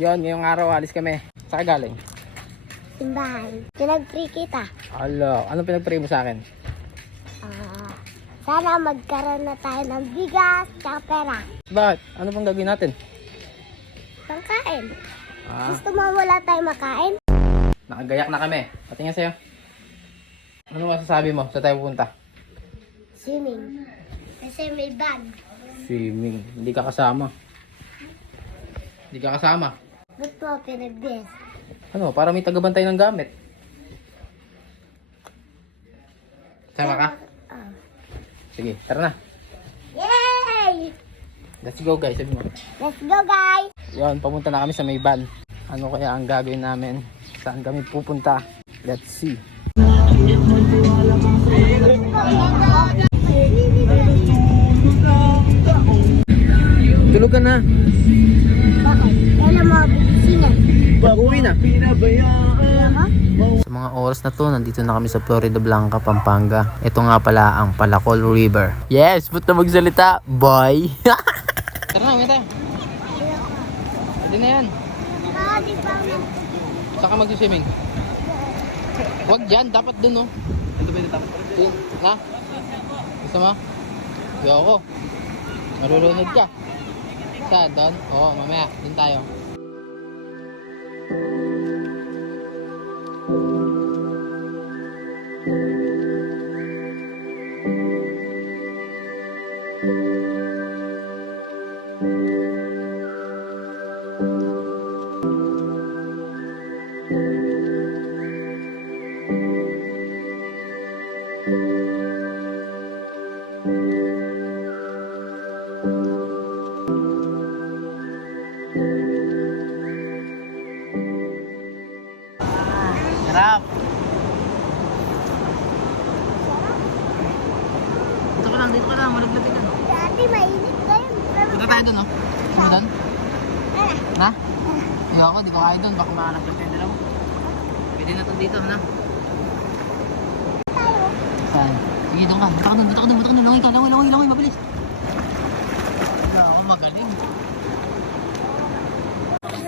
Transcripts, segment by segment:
Yon, ngayong araw alis kami. Saan ka galing? Simbahan. Pinag-pray kita. Alo, anong pinag-pray mo sa akin? Sana magkaroon na tayo ng bigas at pera. Bakit? Ano pang gagawin natin? Pangkain. Ah, Gusto mo wala tayong makain? nakagayak na kami. Patingin sa'yo. Ano masasabi mo? Saan tayo pupunta? Swimming. Kasi may bag. Swimming. Hindi ka kasama. Hindi ka kasama. Ba't mo pinag-guess? Ano, para may tagabantay ng gamit. Sama ka? Ah. Sige, tara na. Yay! Let's go guys, sabi mo. Let's go, guys! Yan, papunta na kami sa may van. Ano kaya ang gagawin namin? Saan kami pupunta? Let's see. Tulog ka na. Bakit? Kailan mo bubisinan? Pag-uwi na. Ako? Sa mga oras na to, nandito na kami sa Florida Blanca, Pampanga. Ito nga pala ang Palacol River. Yes, put na magsalita. Bye! Tara na, umita. Pwede na yan. Di ba Saan ka mag-swimming? Huwag dyan, dapat dun, oh. Ito ba yung dapat? Na? Gusto mo? Ayoko. Marurunod ka. Saan? Doon? Oo, mamaya. Doon tayo. Sarap! Dito ka lang, malaglatin ka. Dati mainit kayo. Punta tayo doon, oh. Gusto mo doon? Na? Ayoko, di ko kaya doon. Baka makalaglag tayo dalawa. Pwede na ito dito, na? Saan? Sige, doon ka. Punta ka doon. Langoy ka. Langoy, mabilis. Wala ako, magaling.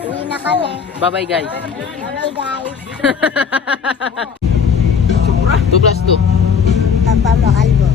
Uwi na kami. Bye-bye, guys. Okay, guys. 2 plus 2. Papa mo, kalbo.